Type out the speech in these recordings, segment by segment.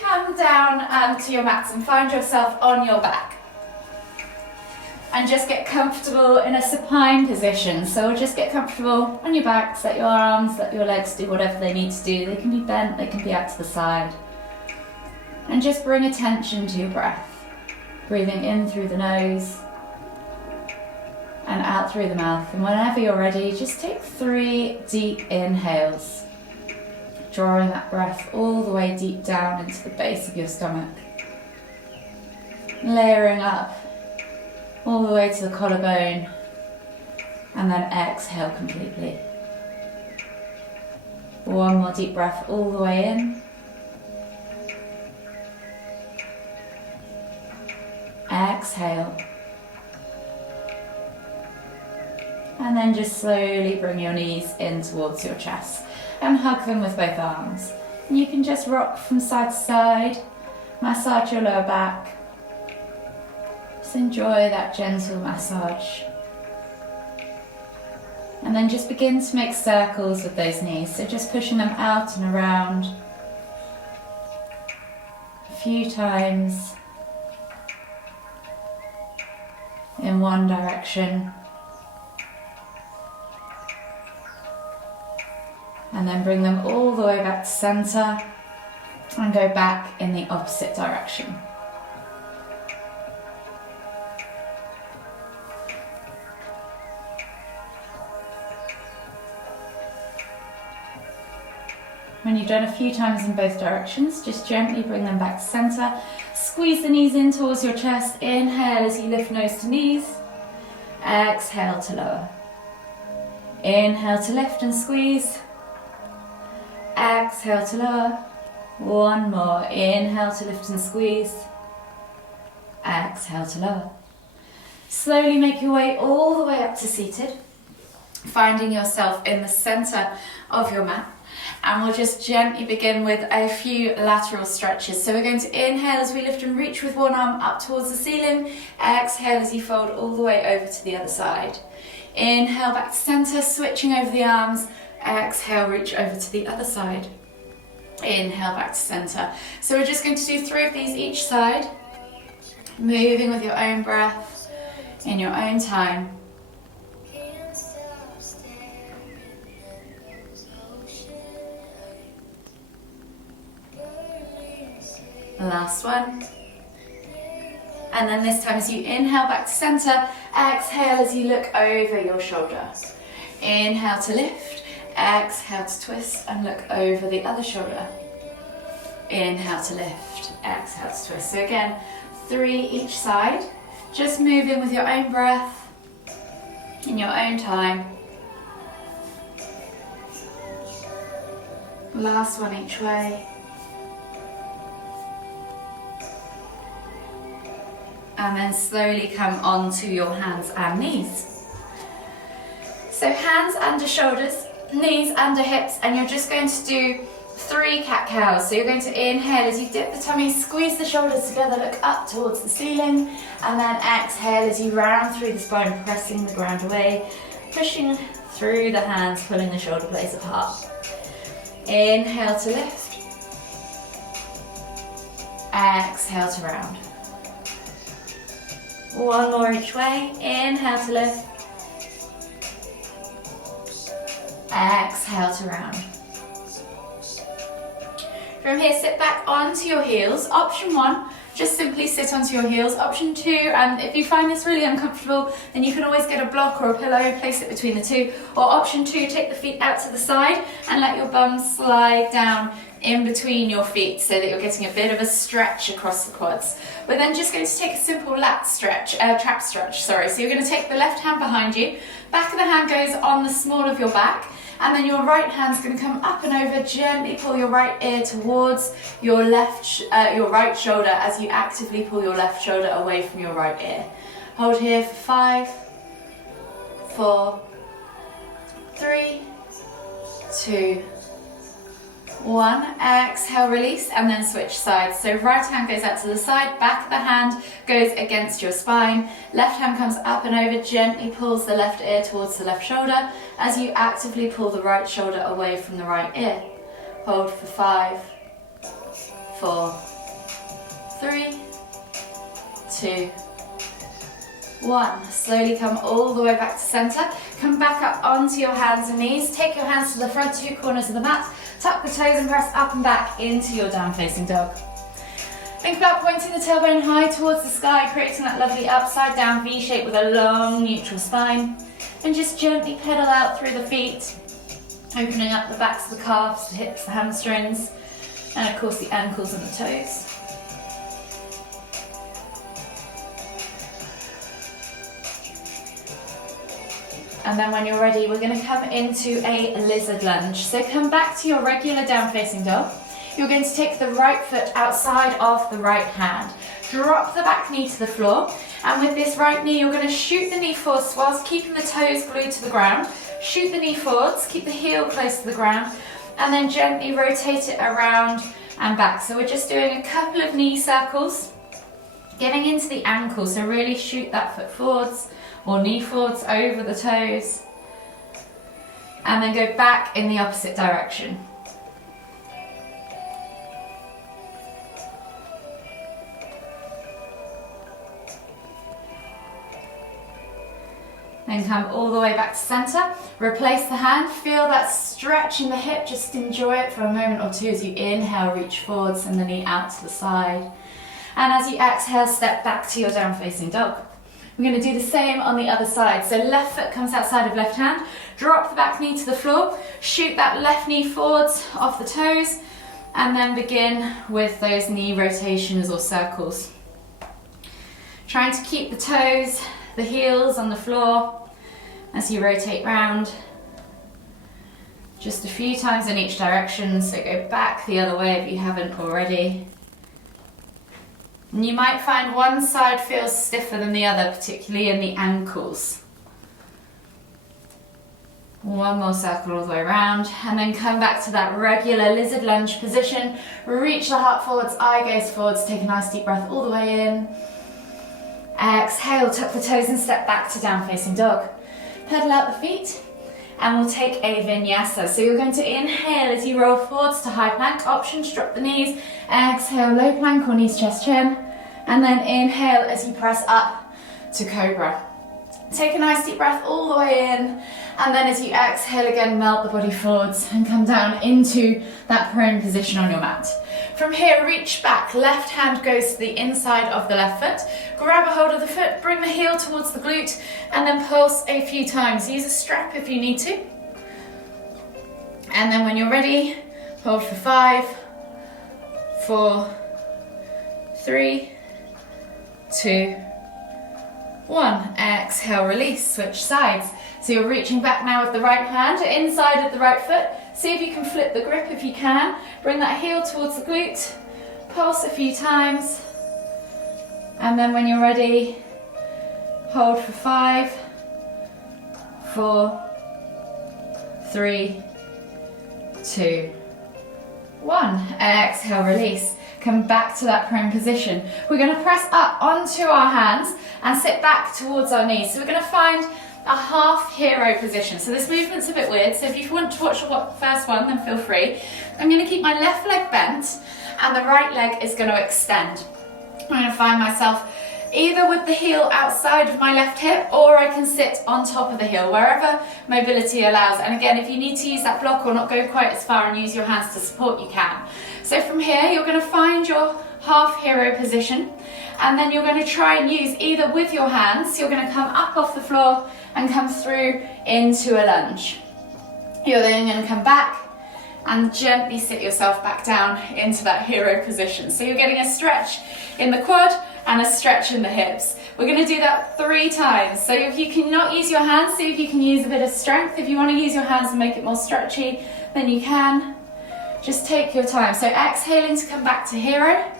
come down to your mats and find yourself on your back. And just get comfortable in a supine position. So just get comfortable on your backs, let your arms, let your legs do whatever they need to do. They can be bent, they can be out to the side. And just bring attention to your breath. Breathing in through the nose and out through the mouth. And whenever you're ready, just take 3 deep inhales. Drawing that breath all the way deep down into the base of your stomach. Layering up all the way to the collarbone, and then exhale completely. One more deep breath all the way in. Exhale. And then just slowly bring your knees in towards your chest and hug them with both arms. And you can just rock from side to side, massage your lower back. Just enjoy that gentle massage. And then just begin to make circles with those knees. So just pushing them out and around a few times in one direction. And then bring them all the way back to center and go back in the opposite direction. When you've done a few times in both directions, just gently bring them back to center. Squeeze the knees in towards your chest. Inhale as you lift nose to knees. Exhale to lower. Inhale to lift and squeeze. Exhale to lower. One more. Inhale to lift and squeeze. Exhale to lower. Slowly make your way all the way up to seated, finding yourself in the center of your mat. And we'll just gently begin with a few lateral stretches. So we're going to inhale as we lift and reach with one arm up towards the ceiling. Exhale as you fold all the way over to the other side. Inhale back to center, switching over the arms. Exhale, reach over to the other side. Inhale back to center. So we're just going to do 3 of these each side, moving with your own breath in your own time. Last one. And then this time as you inhale back to center, exhale as you look over your shoulder. Inhale to lift, exhale to twist and look over the other shoulder. Inhale to lift, exhale to twist. So again, 3 each side, just moving with your own breath, in your own time. Last one each way. And then slowly come onto your hands and knees. So hands under shoulders, knees under hips, and you're just going to do 3 cat-cows. So you're going to inhale as you dip the tummy, squeeze the shoulders together, look up towards the ceiling, and then exhale as you round through the spine, pressing the ground away, pushing through the hands, pulling the shoulder blades apart. Inhale to lift. Exhale to round. One more each way. Inhale to lift. Exhale to round. From here, sit back onto your heels. Option 1, just simply sit onto your heels. Option 2, and if you find this really uncomfortable, then you can always get a block or a pillow, place it between the two. Or option 2, take the feet out to the side and let your bum slide down in between your feet so that you're getting a bit of a stretch across the quads. We're then just going to take a simple trap stretch. So you're going to take the left hand behind you, back of the hand goes on the small of your back, and then your right hand's going to come up and over, gently pull your right ear towards your right shoulder as you actively pull your left shoulder away from your right ear. Hold here for 5, 4, 3, 2, 1, exhale, release, and then switch sides. So right hand goes out to the side, back of the hand goes against your spine, left hand comes up and over, gently pulls the left ear towards the left shoulder as you actively pull the right shoulder away from the right ear. Hold for 5, 4, 3, 2, 1. Slowly come all the way back to center. Come back up onto your hands and knees. Take your hands to the front two corners of the mat. Tuck the toes and press up and back into your down facing dog. Think about pointing the tailbone high towards the sky, creating that lovely upside down V shape with a long neutral spine. And just gently pedal out through the feet, opening up the backs of the calves, the hips, the hamstrings, and of course the ankles and the toes. And then when you're ready, we're going to come into a lizard lunge. So come back to your regular down facing dog. You're going to take the right foot outside of the right hand. Drop the back knee to the floor. And with this right knee, you're going to shoot the knee forwards whilst keeping the toes glued to the ground. Shoot the knee forwards, keep the heel close to the ground, and then gently rotate it around and back. So we're just doing a couple of knee circles, getting into the ankle. So really shoot that foot forwards or knee forwards over the toes, and then go back in the opposite direction. Then come all the way back to center. Replace the hand. Feel that stretch in the hip. Just enjoy it for a moment or two as you inhale, reach forward, send the knee out to the side. And as you exhale, step back to your down facing dog. We're going to do the same on the other side. So left foot comes outside of left hand. Drop the back knee to the floor. Shoot that left knee forwards off the toes. And then begin with those knee rotations or circles. Trying to keep the toes, the heels on the floor as you rotate round. Just a few times in each direction, so go back the other way if you haven't already. And you might find one side feels stiffer than the other, particularly in the ankles. One more circle all the way around, and then come back to that regular lizard lunge position. Reach the heart forwards, eye gaze forwards, take a nice deep breath all the way in. Exhale, tuck the toes and step back to down facing dog. Pedal out the feet and we'll take a vinyasa. So you're going to inhale as you roll forwards to high plank. Options, drop the knees. Exhale, low plank or knees, chest, chin. And then inhale as you press up to cobra. Take a nice deep breath all the way in. And then as you exhale again, melt the body forwards and come down into that prone position on your mat. From here, reach back. Left hand goes to the inside of the left foot. Grab a hold of the foot, bring the heel towards the glute, and then pulse a few times. Use a strap if you need to. And then when you're ready, hold for 5, 4, 3, 2, 1. Exhale, release, switch sides. So you're reaching back now with the right hand inside of the right foot. See if you can flip the grip if you can. Bring that heel towards the glute. Pulse a few times. And then when you're ready, hold for 5, 4, 3, 2, 1. Exhale, release. Come back to that prone position. We're going to press up onto our hands and sit back towards our knees. So we're going to find a half hero position. So this movement's a bit weird, so if you want to watch the first one, then feel free. I'm going to keep my left leg bent and the right leg is going to extend. I'm going to find myself either with the heel outside of my left hip, or I can sit on top of the heel, wherever mobility allows. And again, if you need to use that block or not go quite as far and use your hands to support, you can. So from here, you're going to find your half hero position, and then you're going to try and use either with your hands, you're going to come up off the floor and come through into a lunge. You're then going to come back and gently sit yourself back down into that hero position. So you're getting a stretch in the quad and a stretch in the hips. We're going to do that 3 times. So if you cannot use your hands, see if you can use a bit of strength. If you want to use your hands and make it more stretchy, then you can. Just take your time. So exhaling to come back to hero,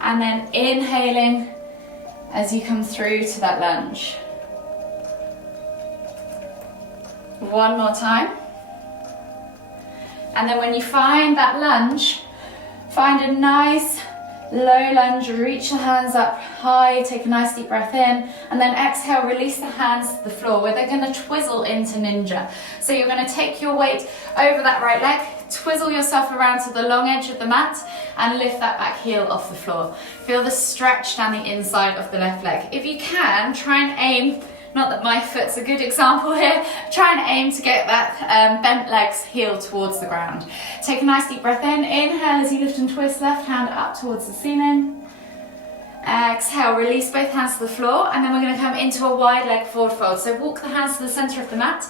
and then inhaling as you come through to that lunge. One more time. And then when you find that lunge, find a nice Low lunge, reach the hands up high, take a nice deep breath in, and then exhale, release the hands to the floor where they're going to twizzle into ninja. So you're going to take your weight over that right leg, twizzle yourself around to the long edge of the mat, and lift that back heel off the floor. Feel the stretch down the inside of the left leg. If you can, try and aim, not that my foot's a good example here, try and aim to get that bent legs heel towards the ground. Take a nice deep breath in, inhale as you lift and twist, left hand up towards the ceiling. Exhale, release both hands to the floor, and then we're going to come into a wide leg forward fold. So walk the hands to the center of the mat,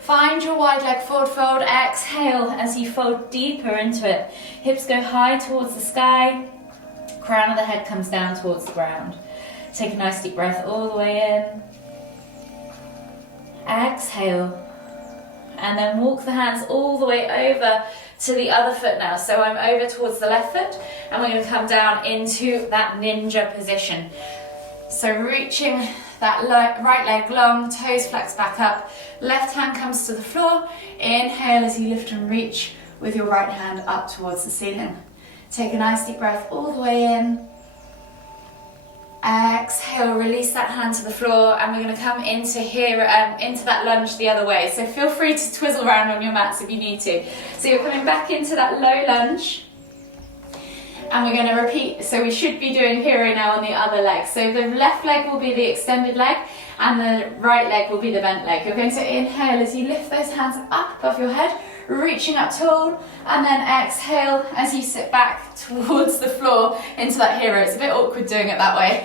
find your wide leg forward fold, exhale as you fold deeper into it. Hips go high towards the sky, crown of the head comes down towards the ground. Take a nice deep breath all the way in. Exhale, and then walk the hands all the way over to the other foot now. So I'm over towards the left foot, and we're going to come down into that ninja position. So reaching that right leg long, toes flex back up, left hand comes to the floor. Inhale as you lift and reach with your right hand up towards the ceiling. Take a nice deep breath all the way in. Exhale, release that hand to the floor, and we're going to come into here, into that lunge the other way. So feel free to twizzle around on your mats if you need to. So you're coming back into that low lunge, and we're going to repeat. So we should be doing hero now on the other leg. So the left leg will be the extended leg, and the right leg will be the bent leg. You're going to inhale as you lift those hands up above your head, reaching up tall, and then exhale as you sit back towards the floor into that hero. It's a bit awkward doing it that way.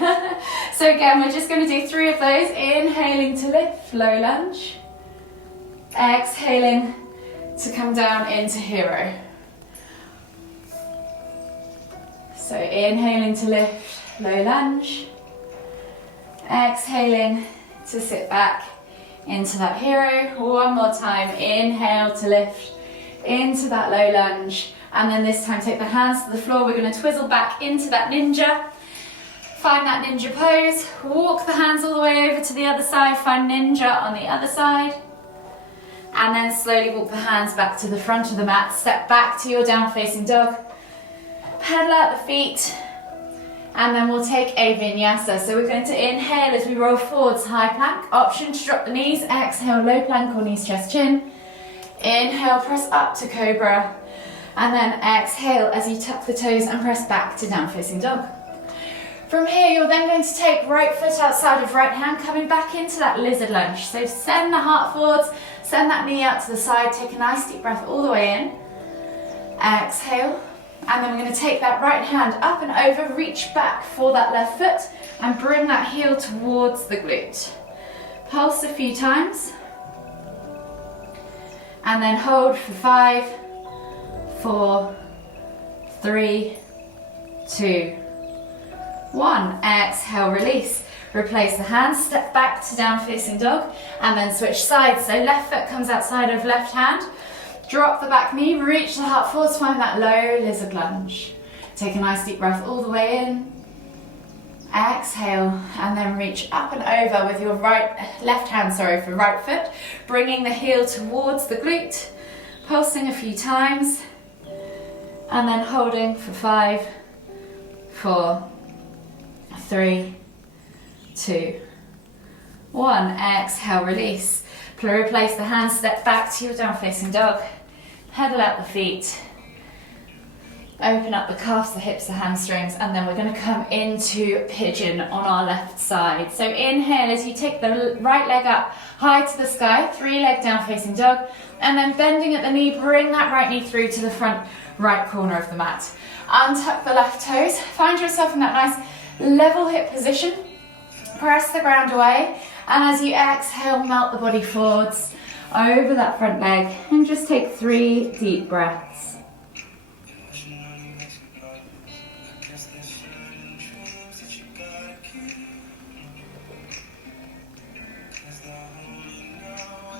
So again, we're just going to do 3 of those. Inhaling to lift, low lunge. Exhaling to come down into hero. So inhaling to lift, low lunge. Exhaling to sit back into that hero. One more time. Inhale to lift into that low lunge, and then this time take the hands to the floor. We're going to twizzle back into that ninja. Find that ninja pose. Walk the hands all the way over to the other side. Find ninja on the other side, and then slowly walk the hands back to the front of the mat. Step back to your down facing dog. Pedal out the feet, and then we'll take a vinyasa. So we're going to inhale as we roll forwards, high plank. Option to drop the knees. Exhale, low plank or knees, chest, chin. Inhale, press up to cobra. And then exhale as you tuck the toes and press back to down facing dog. From here, you're then going to take right foot outside of right hand, coming back into that lizard lunge. So send the heart forwards, send that knee out to the side. Take a nice deep breath all the way in. Exhale. And then we're going to take that right hand up and over, reach back for that left foot, and bring that heel towards the glute. Pulse a few times. And then hold for 5, 4, 3, 2, 1. Exhale, release. Replace the hands, step back to down facing dog, and then switch sides. So left foot comes outside of left hand. Drop the back knee, reach the heart forwards, find that low lizard lunge. Take a nice deep breath all the way in. Exhale, and then reach up and over with your left hand for right foot, bringing the heel towards the glute, pulsing a few times, and then holding for 5, 4, 3, 2, 1. Exhale, release. Replace the hands, step back to your down facing dog, pedal out the feet. Open up the calves, the hips, the hamstrings, and then we're going to come into pigeon on our left side. So inhale as you take the right leg up high to the sky, 3-leg down facing dog, and then bending at the knee, bring that right knee through to the front right corner of the mat. Untuck the left toes, find yourself in that nice level hip position, press the ground away, and as you exhale, melt the body forwards over that front leg, and just take 3 deep breaths.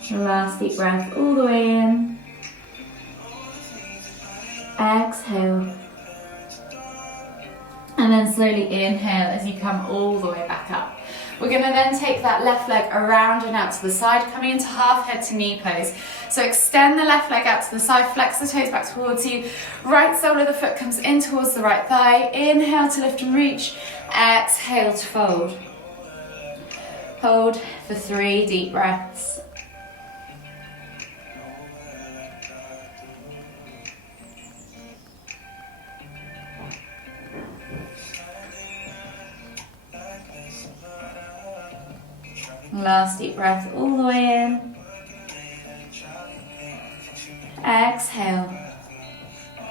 Last deep breath all the way in. Exhale. And then slowly inhale as you come all the way back up. We're going to then take that left leg around and out to the side, coming into half head to knee pose. So extend the left leg out to the side, flex the toes back towards you. Right sole of the foot comes in towards the right thigh. Inhale to lift and reach. Exhale to fold. Hold for 3 deep breaths. Last deep breath all the way in. Exhale.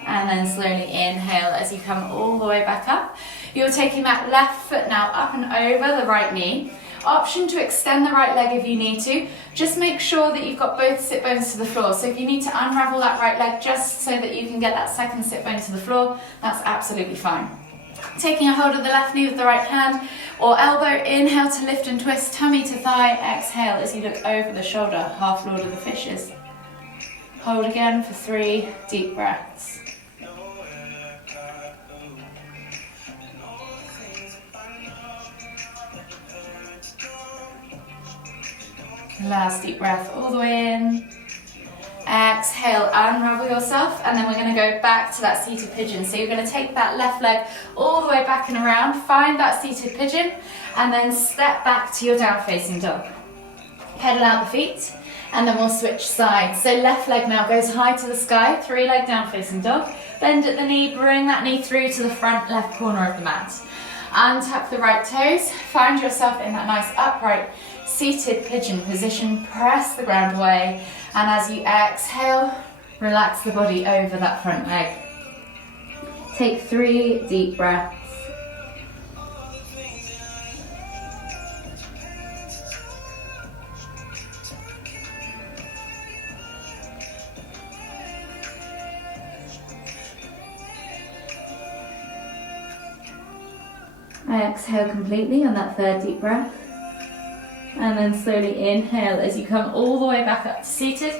And then slowly inhale as you come all the way back up. You're taking that left foot now up and over the right knee. Option to extend the right leg if you need to. Just make sure that you've got both sit bones to the floor. So if you need to unravel that right leg just so that you can get that second sit bone to the floor, that's absolutely fine. Taking a hold of the left knee with the right hand or elbow, inhale to lift and twist, tummy to thigh, exhale as you look over the shoulder, half Lord of the Fishes. Hold again for 3 deep breaths. Last deep breath all the way in. Exhale, unravel yourself, and then we're going to go back to that seated pigeon. So you're going to take that left leg all the way back and around, find that seated pigeon, and then step back to your down facing dog. Pedal out the feet, and then we'll switch sides. So left leg now goes high to the sky, 3 leg down facing dog. Bend at the knee, bring that knee through to the front left corner of the mat. Untap the right toes, find yourself in that nice upright seated pigeon position, press the ground away, and as you exhale, relax the body over that front leg. Take 3 deep breaths. Exhale completely on that 3rd deep breath. And then slowly inhale as you come all the way back up to seated.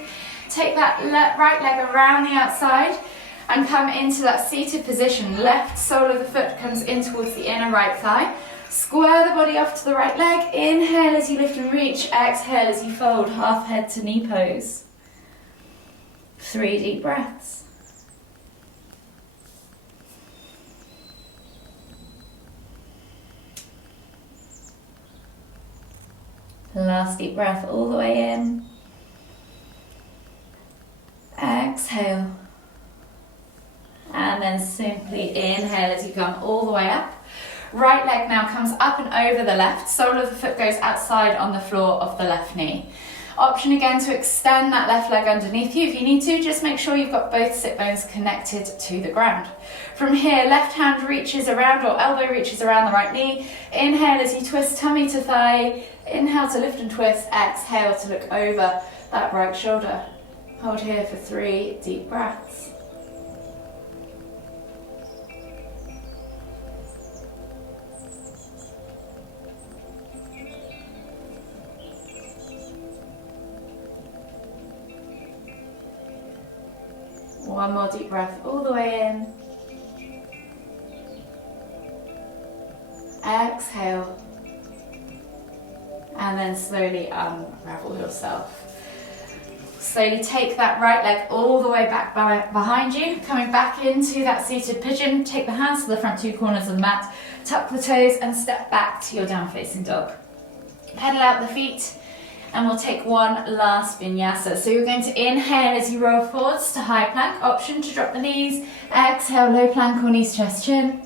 Take that right leg around the outside and come into that seated position. Left sole of the foot comes in towards the inner right thigh. Square the body off to the right leg. Inhale as you lift and reach. Exhale as you fold, half head to knee pose. 3 deep breaths. Last deep breath all the way in. Exhale. And then simply inhale as you come all the way up. Right leg now comes up and over the left. Sole of the foot goes outside on the floor of the left knee. Option again to extend that left leg underneath you. If you need to, just make sure you've got both sit bones connected to the ground. From here, left hand reaches around or elbow reaches around the right knee. Inhale as you twist tummy to thigh. Inhale to lift and twist. Exhale to look over that right shoulder. Hold here for 3 deep breaths. One more deep breath all the way in. Exhale. And then slowly unravel yourself. Slowly take that right leg all the way back behind you, coming back into that seated pigeon. Take the hands to the front 2 corners of the mat, tuck the toes and step back to your down facing dog. Pedal out the feet and we'll take one last vinyasa. So you're going to inhale as you roll forwards to high plank. Option to drop the knees. Exhale, low plank or knees, chest, chin.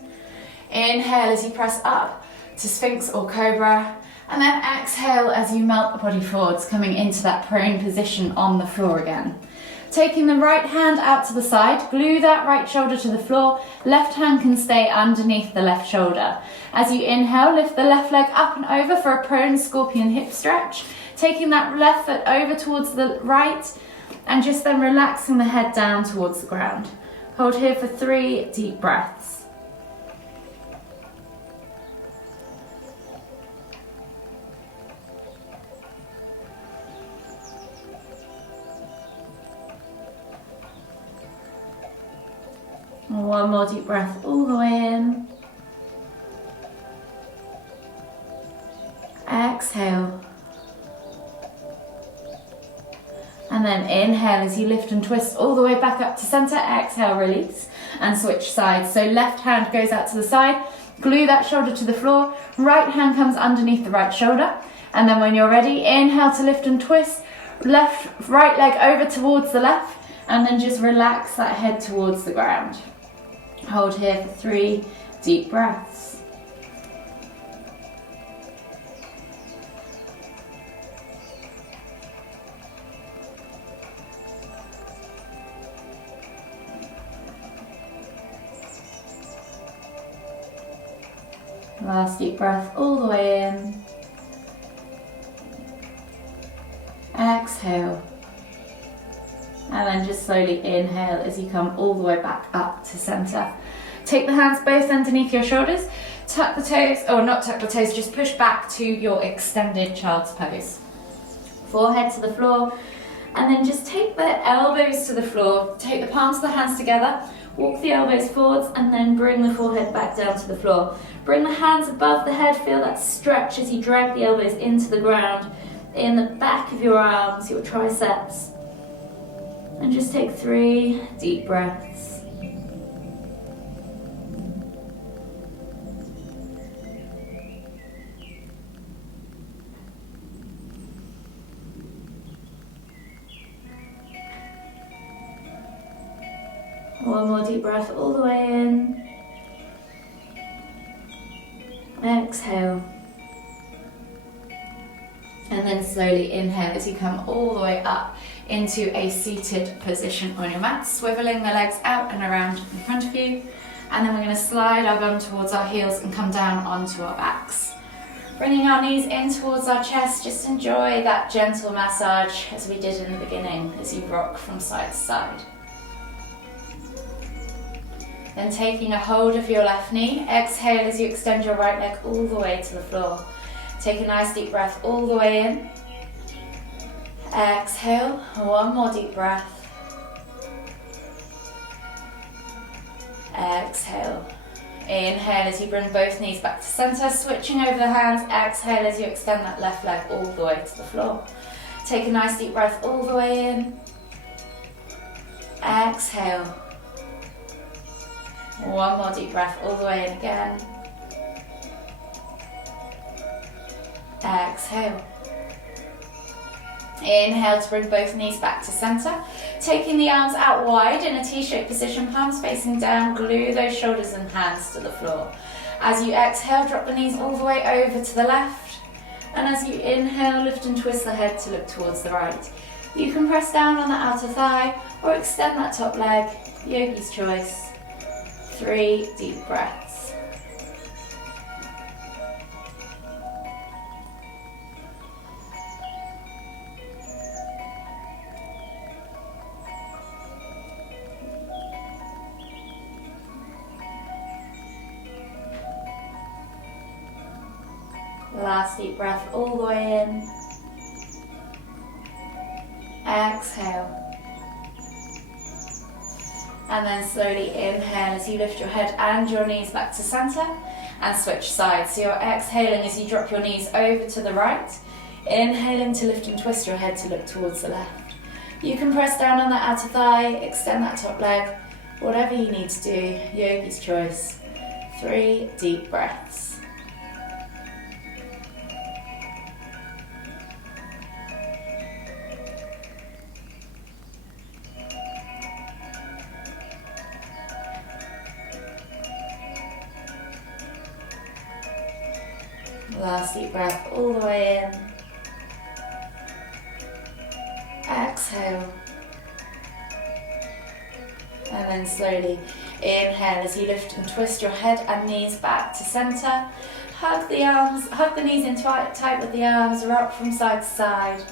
Inhale as you press up to Sphinx or Cobra. And then exhale as you melt the body forwards, coming into that prone position on the floor again. Taking the right hand out to the side, glue that right shoulder to the floor. Left hand can stay underneath the left shoulder. As you inhale, lift the left leg up and over for a prone scorpion hip stretch. Taking that left foot over towards the right and just then relaxing the head down towards the ground. Hold here for 3 deep breaths. One more deep breath all the way in. Exhale. And then inhale as you lift and twist all the way back up to center. Exhale, release and switch sides. So left hand goes out to the side, glue that shoulder to the floor, right hand comes underneath the right shoulder. And then when you're ready, inhale to lift and twist, right leg over towards the left, and then just relax that head towards the ground. Hold here for 3 deep breaths. Last deep breath all the way in. Exhale. And then just slowly inhale as you come all the way back up to center. Take the hands both underneath your shoulders. Tuck the toes, or not tuck the toes, just push back to your extended child's pose. Forehead to the floor. And then just take the elbows to the floor. Take the palms of the hands together. Walk the elbows forwards and then bring the forehead back down to the floor. Bring the hands above the head. Feel that stretch as you drag the elbows into the ground, in the back of your arms, your triceps. And just take 3 deep breaths. One more deep breath all the way in. Exhale. And then slowly inhale as you come all the way up into a seated position on your mat, swiveling the legs out and around in front of you. And then we're going to slide our bum towards our heels and come down onto our backs. Bringing our knees in towards our chest, just enjoy that gentle massage as we did in the beginning as you rock from side to side. Then taking a hold of your left knee, exhale as you extend your right leg all the way to the floor. Take a nice deep breath all the way in. Exhale, one more deep breath. Exhale. Inhale as you bring both knees back to center, switching over the hands. Exhale as you extend that left leg all the way to the floor. Take a nice deep breath all the way in. Exhale. One more deep breath all the way in again. Exhale. Inhale to bring both knees back to center. Taking the arms out wide in a T-shaped position, palms facing down, glue those shoulders and hands to the floor. As you exhale, drop the knees all the way over to the left. And as you inhale, lift and twist the head to look towards the right. You can press down on the outer thigh or extend that top leg, yogi's choice. 3 deep breaths. Last deep breath all the way in. Exhale. And then slowly inhale as you lift your head and your knees back to center and switch sides. So you're exhaling as you drop your knees over to the right, inhaling to lift and twist your head to look towards the left. You can press down on that outer thigh, extend that top leg, whatever you need to do, yogi's choice. 3 deep breaths. Last deep breath all the way in. Exhale. And then slowly inhale as you lift and twist your head and knees back to center. Hug the arms, hug the knees in tight with the arms, rock from side to side.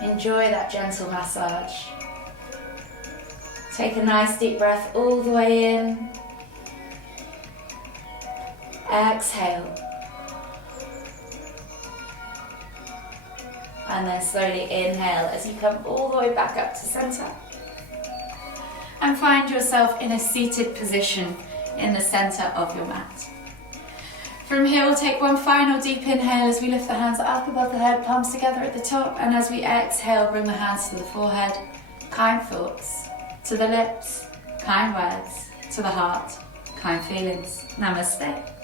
Enjoy that gentle massage. Take a nice deep breath all the way in. Exhale. And then slowly inhale as you come all the way back up to center. And find yourself in a seated position in the center of your mat. From here, we'll take one final deep inhale as we lift the hands up above the head, palms together at the top, and as we exhale, bring the hands to the forehead. Kind thoughts to the lips, kind words to the heart, kind feelings. Namaste.